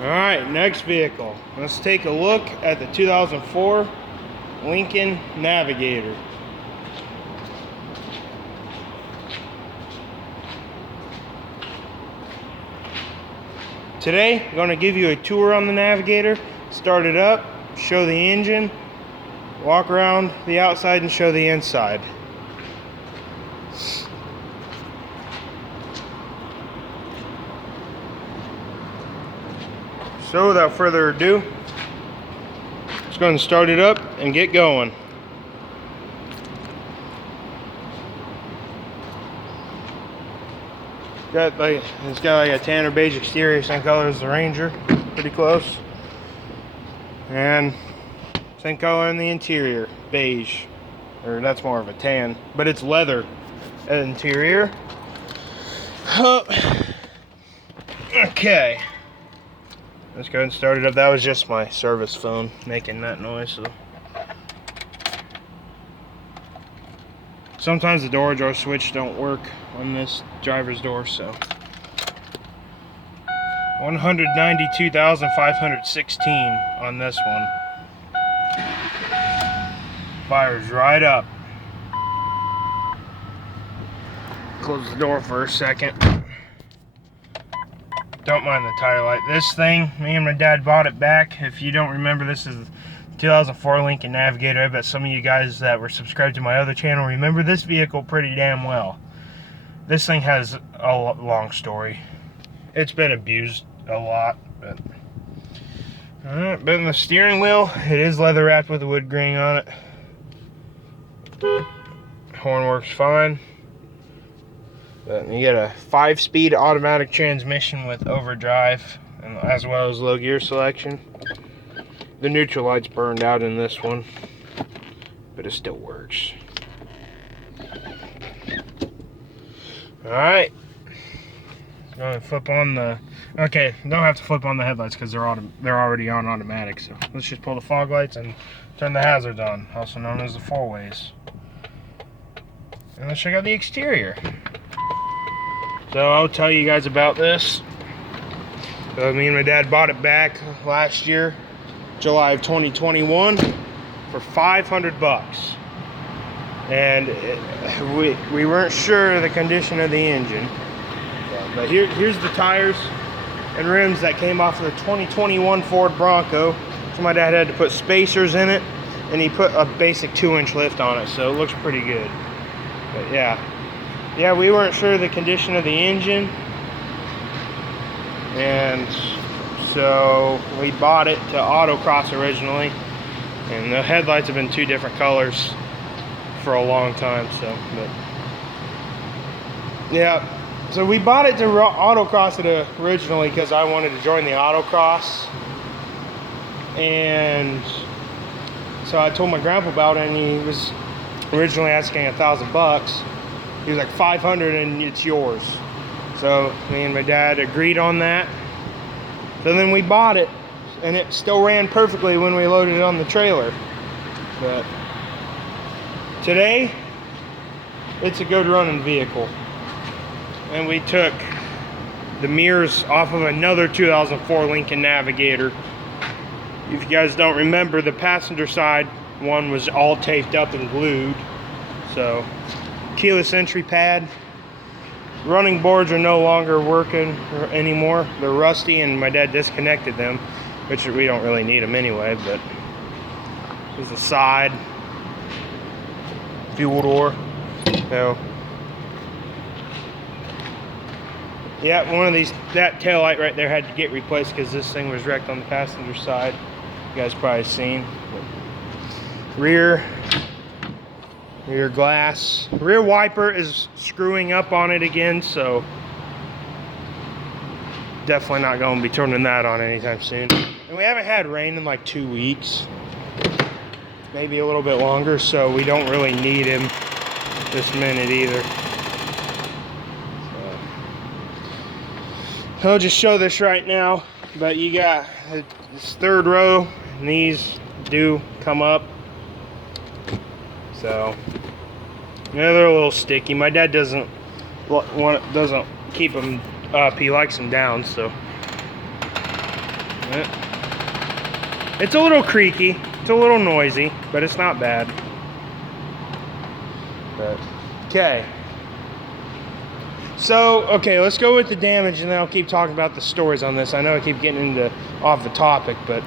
Alright, next vehicle. Let's take a look at the 2004 Lincoln Navigator. Today, I'm going to give you a tour on the Navigator, start it up, show the engine, walk around the outside and show the inside. So without further ado, let's go and start it up and get going. It's got like a tan or beige exterior, same color as the Ranger, pretty close. And same color in the interior, beige, or that's more of a tan, but it's leather interior. Okay. Let's go ahead and start it up. That was just my service phone making that noise. So sometimes the door switch don't work on this driver's door. So 192,516 on this one. Fires right up. Close the door for a second. Don't mind the tire light. This thing, me and my dad bought it back. If you don't remember, this is the 2004 Lincoln Navigator. I bet some of you guys that were subscribed to my other channel remember this vehicle pretty damn well. This thing has a long story. It's been abused a lot. But in the steering wheel, it is leather wrapped with a wood grain on it. Horn works fine. But you get a 5-speed automatic transmission with overdrive, and as well as low gear selection. The neutral light's burned out in this one, but it still works. Alright. Go and flip on the... Okay, don't have to flip on the headlights because they're already on automatic. So let's just pull the fog lights and turn the hazards on, also known as the 4-ways. And let's check out the exterior. So I'll tell you guys about this. So me and my dad bought it back last year, July of 2021, for $500. And we weren't sure of the condition of the engine. But here's the tires and rims that came off of the 2021 Ford Bronco. So my dad had to put spacers in it, and he put a basic 2-inch lift on it, so it looks pretty good. But yeah, we weren't sure of the condition of the engine, and so we bought it to autocross originally, and the headlights have been 2 different colors for a long time. So, but yeah, so we bought it to autocross it originally because I wanted to join the autocross, and so I told my grandpa about it, and he was originally asking $1,000. He was like, $500 and it's yours. So me and my dad agreed on that. So then we bought it, and it still ran perfectly when we loaded it on the trailer. But today, it's a good running vehicle. And we took the mirrors off of another 2004 Lincoln Navigator. If you guys don't remember, the passenger side one was all taped up and glued. So keyless entry pad. Running boards are no longer working anymore. They're rusty, and my dad disconnected them, which we don't really need them anyway. But there's the side fuel door. So yeah, one of these, that tail light right there had to get replaced because this thing was wrecked on the passenger side. You guys probably seen. Rear glass. Rear wiper is screwing up on it again, so definitely not going to be turning that on anytime soon. And we haven't had rain in like 2 weeks, maybe a little bit longer, so we don't really need him this minute either. So I'll just show this right now, but you got this 3rd row, and these do come up. So yeah, they're a little sticky. My dad doesn't keep them up. He likes them down. So It's a little creaky, it's a little noisy, but it's not bad. But okay. So, okay, let's go with the damage and then I'll keep talking about the stories on this. I know I keep getting into off the topic, but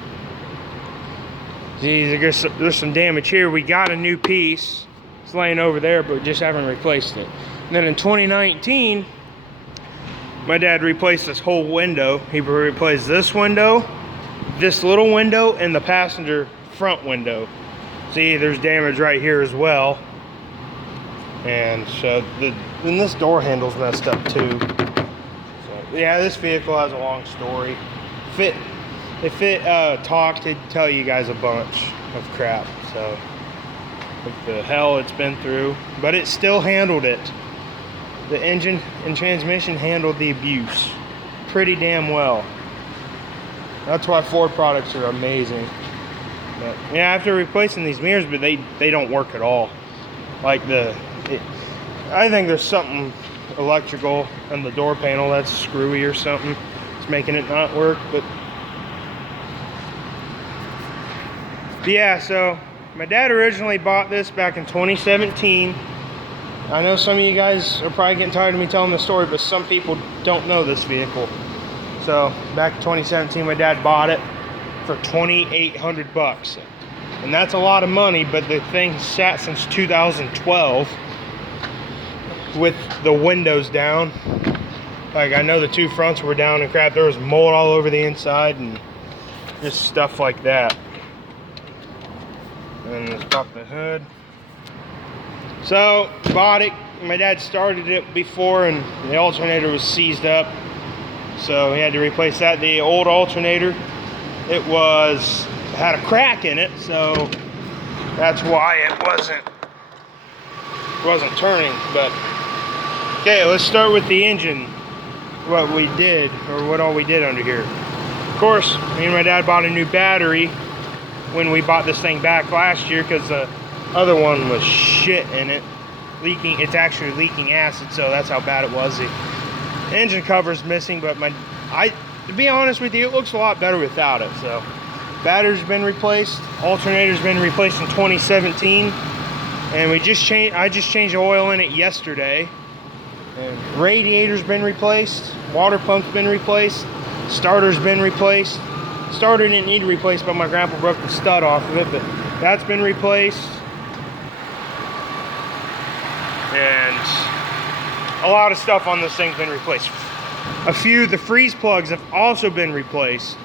geez, there's some damage here. We got a new piece. It's laying over there, but we just haven't replaced it. And then in 2019, my dad replaced this whole window. He replaced this window, this little window, and the passenger front window. See, there's damage right here as well. And so and this door handle's messed up too. So yeah, this vehicle has a long story. If it talked, it'd tell you guys a bunch of crap. So like the hell it's been through, but it still handled it. The engine and transmission handled the abuse pretty damn well. That's why Ford products are amazing. But yeah, after replacing these mirrors, but they don't work at all. Like I think there's something electrical on the door panel that's screwy or something. It's making it not work. But yeah, so my dad originally bought this back in 2017. I know some of you guys are probably getting tired of me telling the story, but some people don't know this vehicle. So back in 2017, my dad bought it for $2,800. And that's a lot of money, but the thing sat since 2012 with the windows down. Like, I know the two fronts were down and crap. There was mold all over the inside and just stuff like that. And let's pop the hood. So, bought it. My dad started it before and the alternator was seized up. So he had to replace that. The old alternator, it had a crack in it, so that's why it wasn't turning. But okay, let's start with the engine. What we did, or what all we did under here. Of course, me and my dad bought a new battery when we bought this thing back last year, because the other one was shit in it, leaking. It's actually leaking acid, so that's how bad it was. The engine cover's missing, but to be honest with you, it looks a lot better without it. So battery's been replaced, alternator's been replaced in 2017, and I just changed the oil in it yesterday. And radiator's been replaced, water pump's been replaced, starter's been replaced. Starter didn't need to replace, but my grandpa broke the stud off of it, but that's been replaced. And a lot of stuff on this thing's been replaced. The freeze plugs have also been replaced.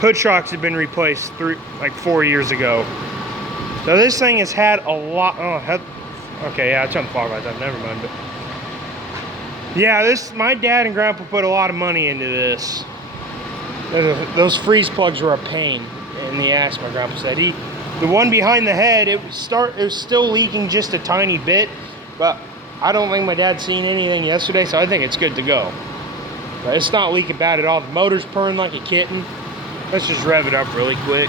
Hood shocks have been replaced like 4 years ago. So this thing has had a lot. Okay, yeah, I turned the fog lights on. Never mind. But yeah, my dad and grandpa put a lot of money into this. Those freeze plugs were a pain in the ass. My grandpa said the one behind the head, it was still leaking just a tiny bit, but I don't think my dad's seen anything yesterday, so I think it's good to go. But it's not leaking bad at all. The motor's purring like a kitten. Let's just rev it up really quick.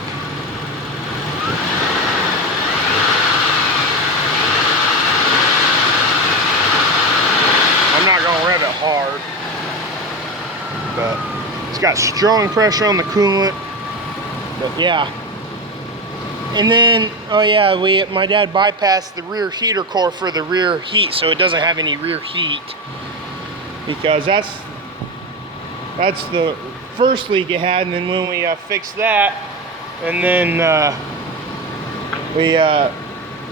I'm not gonna rev it hard, but it's got strong pressure on the coolant. But yeah. And then, oh yeah, my dad bypassed the rear heater core for the rear heat, so it doesn't have any rear heat, because that's the first leak it had. And then when we fixed that, and then we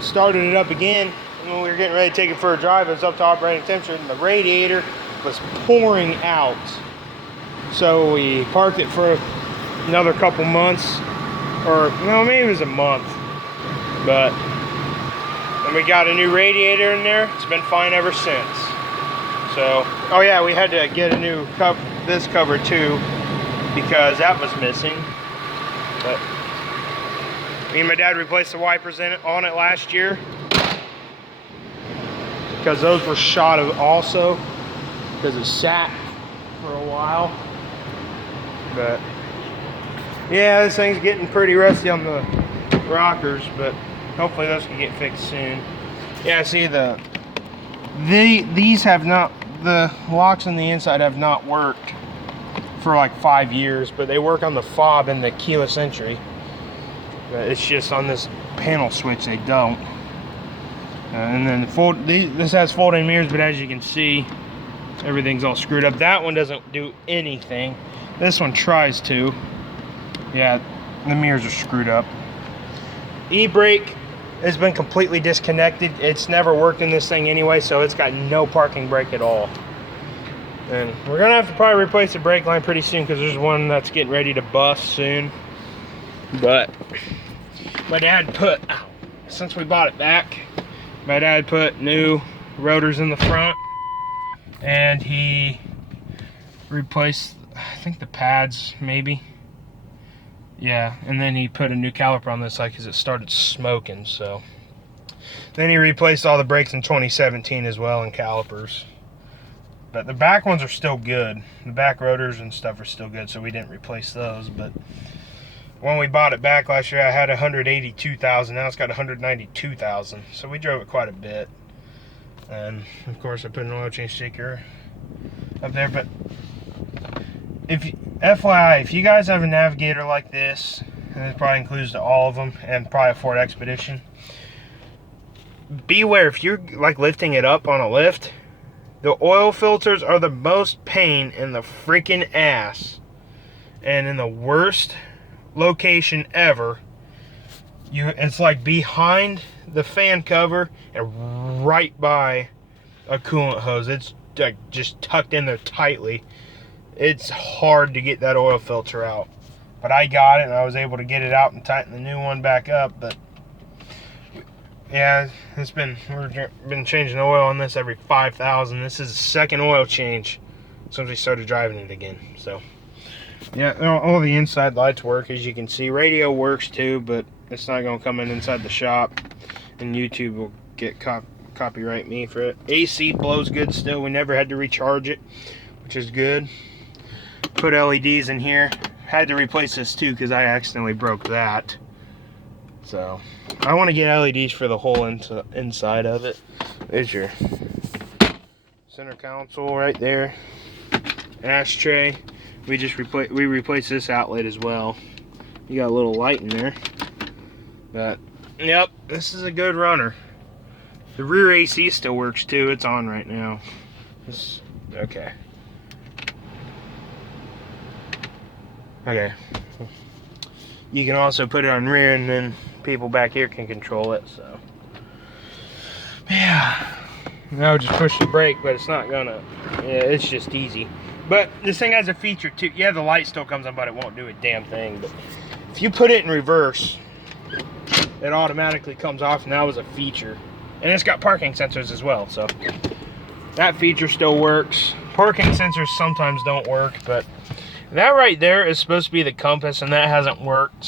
started it up again, and when we were getting ready to take it for a drive, it was up to operating temperature, and the radiator was pouring out. So we parked it for another couple months, or no, maybe it was a month. But then we got a new radiator in there. It's been fine ever since. So, oh yeah, we had to get a new this cover too, because that was missing. But me and my dad replaced the wipers on it last year, because those were shot also, because it sat for a while. But yeah, this thing's getting pretty rusty on the rockers, but hopefully those can get fixed soon. Yeah, see, these have not, the locks on the inside have not worked for like 5 years, but they work on the fob and the keyless entry. But it's just on this panel switch they don't. And then this has folding mirrors, but as you can see, everything's all screwed up. That one doesn't do anything. This one tries to. Yeah, the mirrors are screwed up. E-brake has been completely disconnected. It's never worked in this thing anyway, so it's got no parking brake at all. And we're gonna have to probably replace the brake line pretty soon, because there's one that's getting ready to bust soon. But my dad put, since we bought it back, my dad put new rotors in the front, and he replaced, I think, the pads, maybe. Yeah, and then he put a new caliper on this side because it started smoking, so. Then he replaced all the brakes in 2017 as well, and calipers. But the back ones are still good. The back rotors and stuff are still good, so we didn't replace those. But when we bought it back last year, I had 182,000. Now it's got 192,000. So we drove it quite a bit. And of course, I put an oil change sticker up there. But FYI, if you guys have a Navigator like this, and it probably includes to all of them, and probably a Ford Expedition, beware if you're like lifting it up on a lift. The oil filters are the most pain in the freaking ass, and in the worst location ever. It's like behind the fan cover and right by a coolant hose. It's like just tucked in there tightly. It's hard to get that oil filter out, but I got it and I was able to get it out and tighten the new one back up. But yeah, we've been changing the oil on this every 5,000. This is the second oil change since we started driving it again. So yeah, all the inside lights work, as you can see. Radio works too, but it's not going to come in inside the shop, and YouTube will get copyright me for it. AC blows good still. We never had to recharge it, which is good. Put LEDs in here. Had to replace this too because I accidentally broke that. So I want to get LEDs for the whole inside of it. There's your center console right there. Ashtray. We replaced this outlet as well. You got a little light in there. But yep, this is a good runner. The rear AC still works too. It's on right now. Okay. Okay. You can also put it on rear, and then people back here can control it. So yeah. Now just push the brake, but it's not gonna. Yeah, it's just easy. But this thing has a feature too. Yeah, the light still comes on, but it won't do a damn thing. But if you put it in reverse, it automatically comes off, and that was a feature. And it's got parking sensors as well, so that feature still works. Parking sensors sometimes don't work, but that right there is supposed to be the compass, and that hasn't worked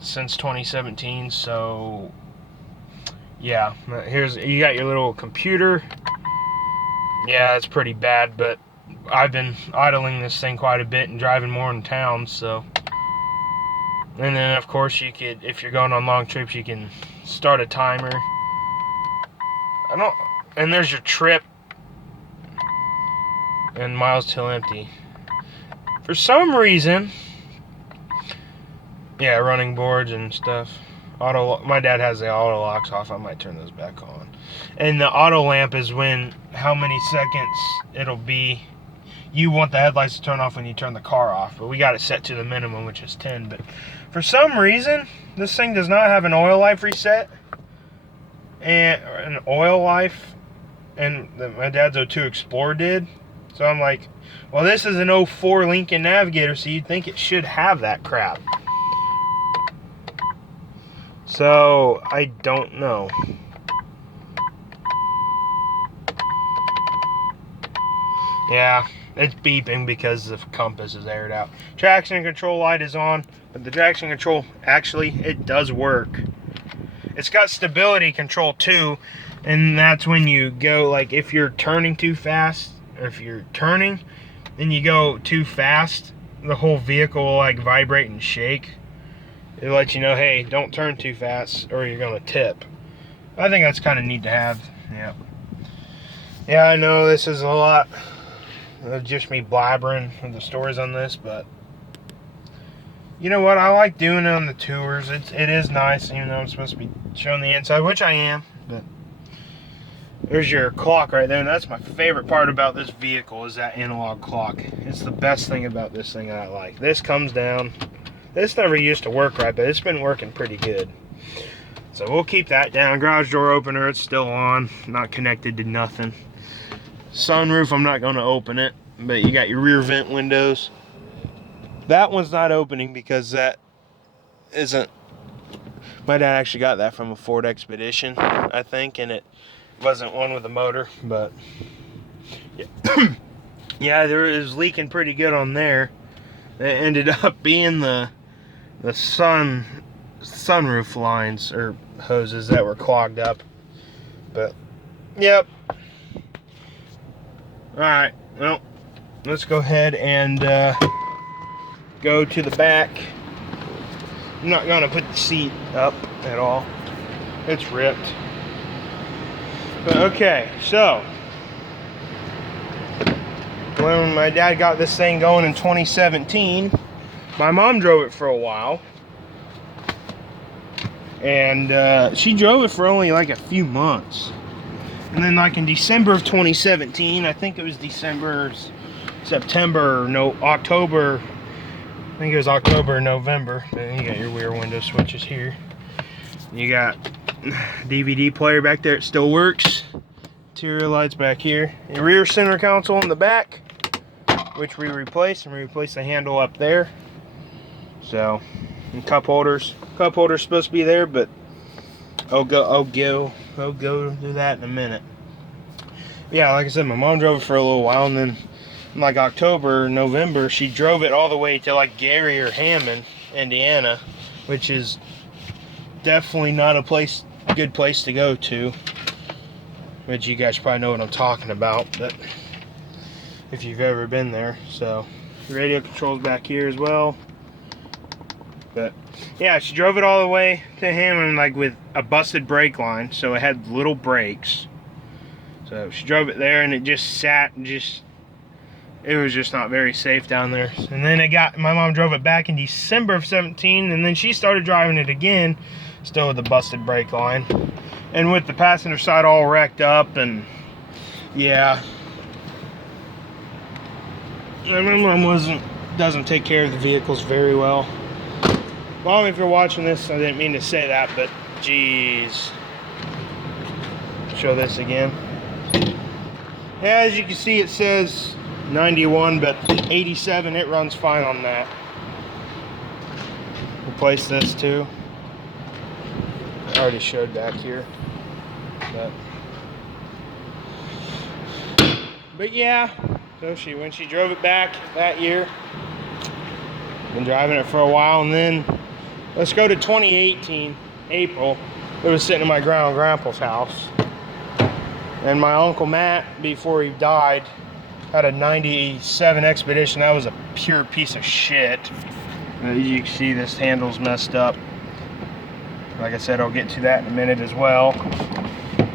since 2017. So yeah, you got your little computer. Yeah, it's pretty bad, but I've been idling this thing quite a bit and driving more in town, so. And then of course you could, if you're going on long trips, you can start a timer. And there's your trip and miles till empty. For some reason, yeah, running boards and stuff. My dad has the auto locks off. I might turn those back on. And the auto lamp is how many seconds it'll be. You want the headlights to turn off when you turn the car off, but we got it set to the minimum, which is 10. But for some reason, this thing does not have an oil life reset and an oil life, and my dad's 02 Explorer did. So I'm like, well, this is an 04 Lincoln Navigator, so you'd think it should have that crap. So I don't know. Yeah, it's beeping because the compass is aired out. Traction control light is on, but the traction control, actually, it does work. It's got stability control too, and that's when you go, like, if you're turning too fast, or if you're turning and you go too fast, the whole vehicle will like vibrate and shake. It'll let you know, hey, don't turn too fast or you're gonna tip. I think that's kind of neat to have. Yeah, I know this is a lot just me blabbering with the stories on this, but you know what? I like doing it on the tours. It is nice, even though I'm supposed to be showing the inside, which I am. But there's your clock right there, and that's my favorite part about this vehicle is that analog clock. It's the best thing about this thing I like. This comes down. This never used to work right, but it's been working pretty good. So we'll keep that down. Garage door opener, it's still on. Not connected to nothing. Sunroof, I'm not going to open it, but you got your rear vent windows. That one's not opening because that isn't... My dad actually got that from a Ford Expedition, I think, and it wasn't one with a motor, but yeah, yeah, there is leaking pretty good on there. It ended up being the sunroof lines or hoses that were clogged up. But yep. Alright, well, let's go ahead and go to the back. I'm not gonna put the seat up at all. It's ripped. But okay, so when my dad got this thing going in 2017, my mom drove it for a while. And she drove it for only like a few months. And then like in December of 2017, I think it was December, September, no, October. I think it was October or November. And you got your rear window switches here. You got DVD player back there, it still works. Interior lights back here. Your rear center console in the back, which we replaced, and we replaced the handle up there. So, and cup holders. Cup holder's supposed to be there, but I'll go do that in a minute. Yeah, like I said, my mom drove it for a little while, and then in like October, November, she drove it all the way to like Gary or Hammond, Indiana, which is definitely not a good place to go to. But you guys probably know what I'm talking about, but if you've ever been there. So radio controls back here as well. But yeah, she drove it all the way to Hammond like with a busted brake line, so it had little brakes. So she drove it there, and it just sat and it was just not very safe down there. And then my mom drove it back in December of 17, and then she started driving it again, still with a busted brake line, and with the passenger side all wrecked up. And yeah, my mom doesn't take care of the vehicles very well. Mom, if you're watching this, I didn't mean to say that, but geez. Show this again. Yeah, as you can see, it says 91, but 87, it runs fine on that. Replace this too. I already showed back here. But yeah, so when she drove it back that year, been driving it for a while, and then let's go to 2018, April. It was sitting in my grandpa's house. And my Uncle Matt, before he died, had a 97 Expedition. That was a pure piece of shit. As you can see, this handle's messed up. Like I said, I'll get to that in a minute as well.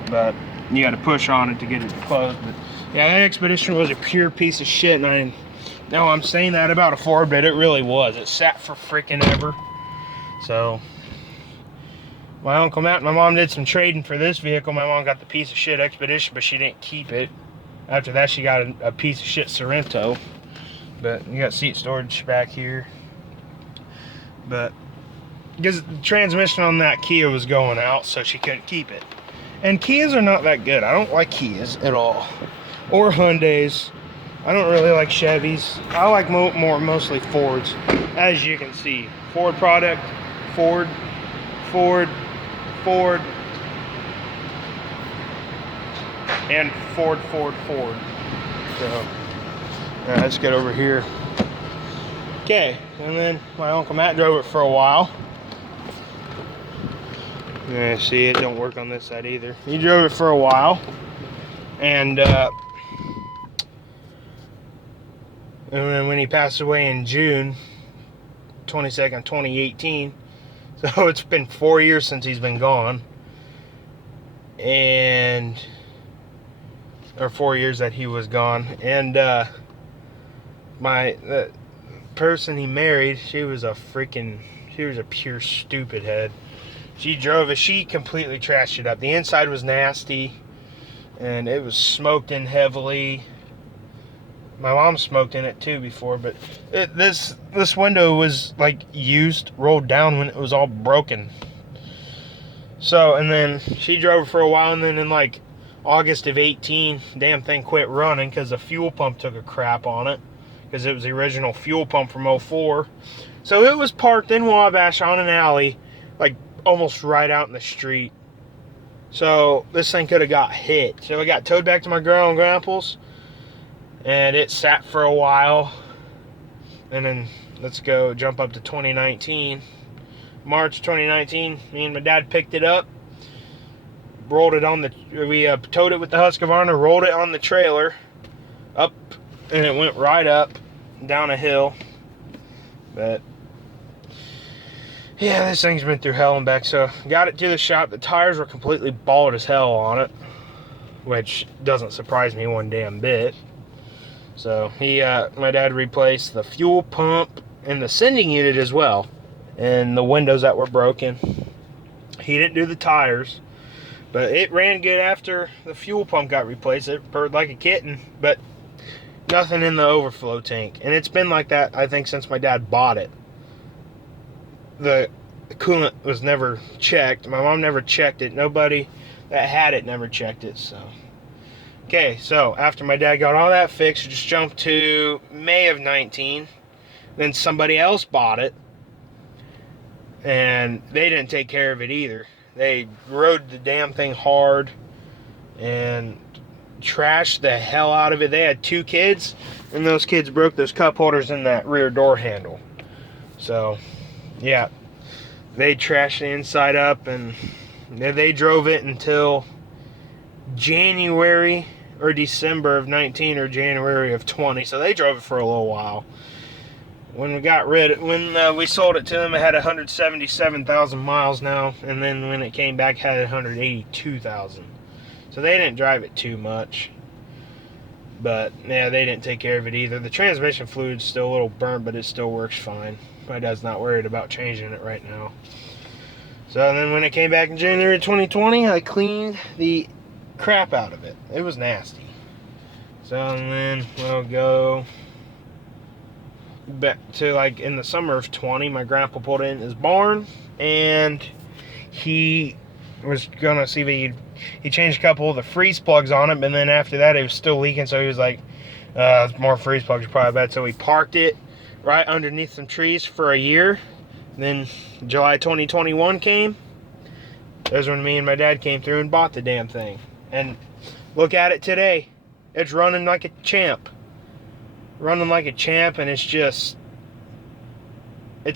But you got to push on it to get it closed. But yeah, that Expedition was a pure piece of shit. And I know I'm saying that about a Ford, but it really was. It sat for freaking ever. So my Uncle Matt and my mom did some trading for this vehicle. My mom got the piece of shit Expedition, but she didn't keep it. After that, she got a piece of shit Sorrento. But you got seat storage back here. But because the transmission on that Kia was going out, so she couldn't keep it. And Kias are not that good. I don't like Kias at all. Or Hyundais. I don't really like Chevys. I like mostly Fords. As you can see, Ford product, Ford, and Ford. So, let's get over here. Okay, and then my Uncle Matt drove it for a while. Yeah, see, it don't work on this side either. He drove it for a while, and then when he passed away in June 22nd, 2018, so it's been 4 years since he's been gone, or 4 years that he was gone, and the person he married, she was a pure stupid head. She drove it. She completely trashed it up. The inside was nasty, and it was smoked in heavily. My mom smoked in it too before, but this window was like used, rolled down when it was all broken. So, and then she drove for a while, and then in like August of 18, damn thing quit running because the fuel pump took a crap on it, because it was the original fuel pump from '04. So it was parked in Wabash on an alley, like almost right out in the street. So this thing could have got hit. So it got towed back to my grandma and grandpa's, and it sat for a while. And then let's go jump up to 2019. March 2019, me and my dad picked it up, rolled it on we towed it with the Husqvarna, rolled it on the trailer, up, and it went right up, down a hill. But yeah, this thing's been through hell and back. So got it to the shop. The tires were completely bald as hell on it, which doesn't surprise me one damn bit. So my dad replaced the fuel pump and the sending unit as well, and the windows that were broken. He didn't do the tires, but it ran good after the fuel pump got replaced. It purred like a kitten, but nothing in the overflow tank. And it's been like that, I think, since my dad bought it. The coolant was never checked. My mom never checked it. Nobody that had it never checked it. So okay, so after my dad got all that fixed, just jumped to May of 19. Then somebody else bought it, and they didn't take care of it either. They rode the damn thing hard and trashed the hell out of it. They had 2 kids, and those kids broke those cup holders in that rear door handle. So yeah, they trashed the inside up, and they drove it until January or December of 19 or January of 20. So they drove it for a little while. When we sold it to them, it had 177,000 miles now, and then when it came back, it had 182,000. So they didn't drive it too much. But yeah, they didn't take care of it either. The transmission fluid's still a little burnt, but it still works fine. My dad's not worried about changing it right now. So then when it came back in January 2020, I cleaned the crap out of it. It was nasty. So then we'll go back to like in the summer of 20. My grandpa pulled it in his barn, and he was gonna see if he changed a couple of the freeze plugs on it, but then after that it was still leaking. So he was like, more freeze plugs are probably bad. So he parked it right underneath some trees for a year. Then July 2021 came. That's when me and my dad came through and bought the damn thing. And look at it today. It's running like a champ. Running like a champ, and it's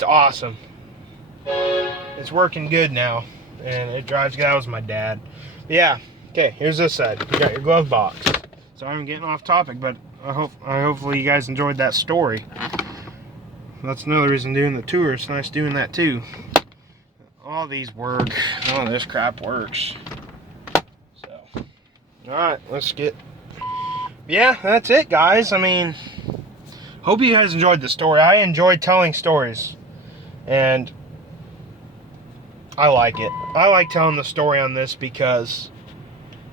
awesome. It's working good now, and it drives good. That was my dad. Yeah. Okay, here's this side. You got your glove box. Sorry I'm getting off topic, but hopefully you guys enjoyed that story. That's another reason doing the tour. It's nice doing that too. All these work. All this crap works. So, alright, let's get... Yeah, that's it, guys. I mean, hope you guys enjoyed the story. I enjoy telling stories, and I like it. I like telling the story on this because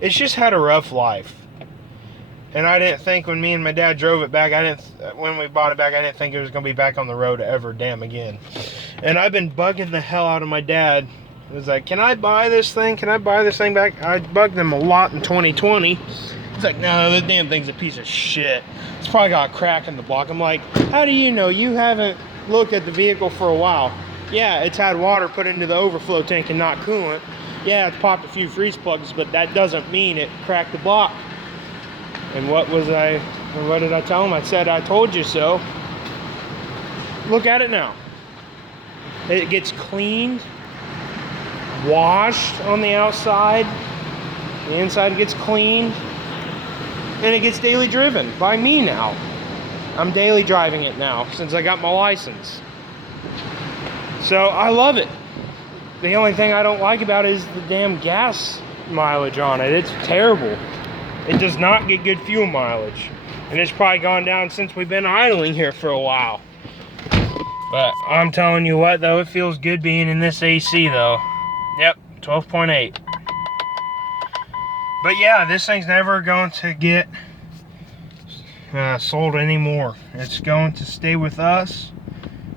it's just had a rough life. And I didn't think when me and my dad drove it back, when we bought it back, I didn't think it was going to be back on the road ever damn again. And I've been bugging the hell out of my dad. It was like, can I buy this thing? Can I buy this thing back? I bugged him a lot in 2020. He's like, no, the damn thing's a piece of shit. It's probably got a crack in the block. I'm like, how do you know? You haven't looked at the vehicle for a while. Yeah, it's had water put into the overflow tank and not coolant. Yeah, it's popped a few freeze plugs, but that doesn't mean it cracked the block. And what did I tell him? I said, I told you so. Look at it now. It gets cleaned, washed on the outside. The inside gets cleaned. And it gets daily driven by me now. I'm daily driving it now since I got my license. So I love it. The only thing I don't like about it is the damn gas mileage on it. It's terrible. It does not get good fuel mileage. And it's probably gone down since we've been idling here for a while. But I'm telling you what, though, it feels good being in this AC, though. Yep, 12.8. But yeah, this thing's never going to get sold anymore. It's going to stay with us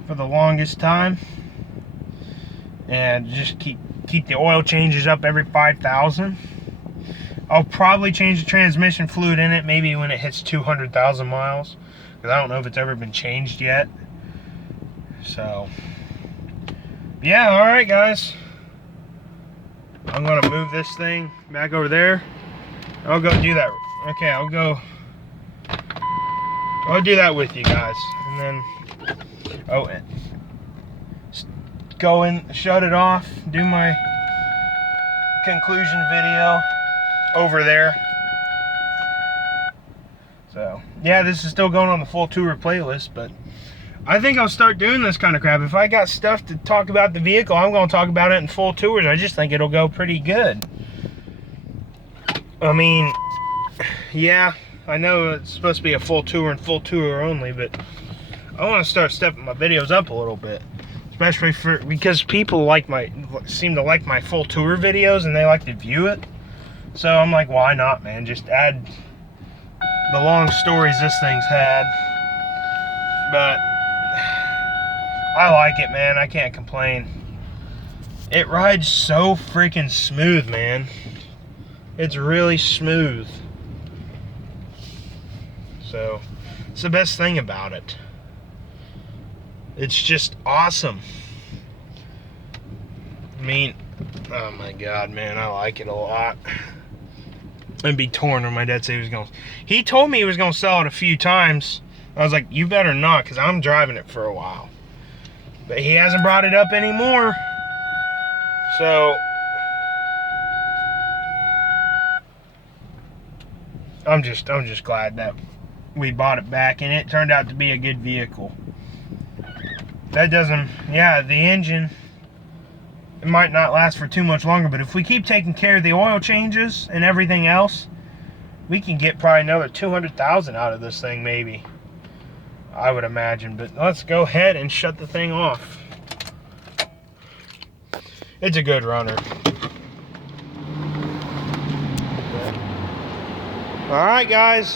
for the longest time. And just keep the oil changes up every 5,000. I'll probably change the transmission fluid in it maybe when it hits 200,000 miles. Because I don't know if it's ever been changed yet. So, yeah, alright guys. I'm going to move this thing back over there. I'll go do that. Okay, I'll do that with you guys. And then, go in, shut it off, do my conclusion video over there. So, yeah, this is still going on the full tour playlist, but I think I'll start doing this kind of crap. If I got stuff to talk about the vehicle, I'm going to talk about it in full tours. I just think it'll go pretty good. I mean, yeah, I know it's supposed to be a full tour and full tour only, but I want to start stepping my videos up a little bit. Especially because people seem to like my full tour videos and they like to view it. So I'm like, why not, man? Just add the long stories this thing's had. But I like it, man. I can't complain. It rides so freaking smooth, man. It's really smooth. So, it's the best thing about it. It's just awesome. I mean, oh my God, man, I like it a lot. I'd be torn when my dad said he was going to. He told me he was going to sell it a few times. I was like, you better not, because I'm driving it for a while. But he hasn't brought it up anymore. So, I'm just glad that we bought it back, and it turned out to be a good vehicle. That doesn't, yeah, the engine, it might not last for too much longer, but if we keep taking care of the oil changes and everything else, we can get probably another 200,000 out of this thing, maybe. I would imagine, but let's go ahead and shut the thing off. It's a good runner. Alright guys,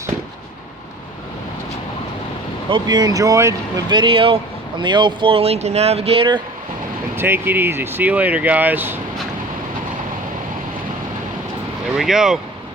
hope you enjoyed the video on the 04 Lincoln Navigator, and take it easy. See you later guys. There we go.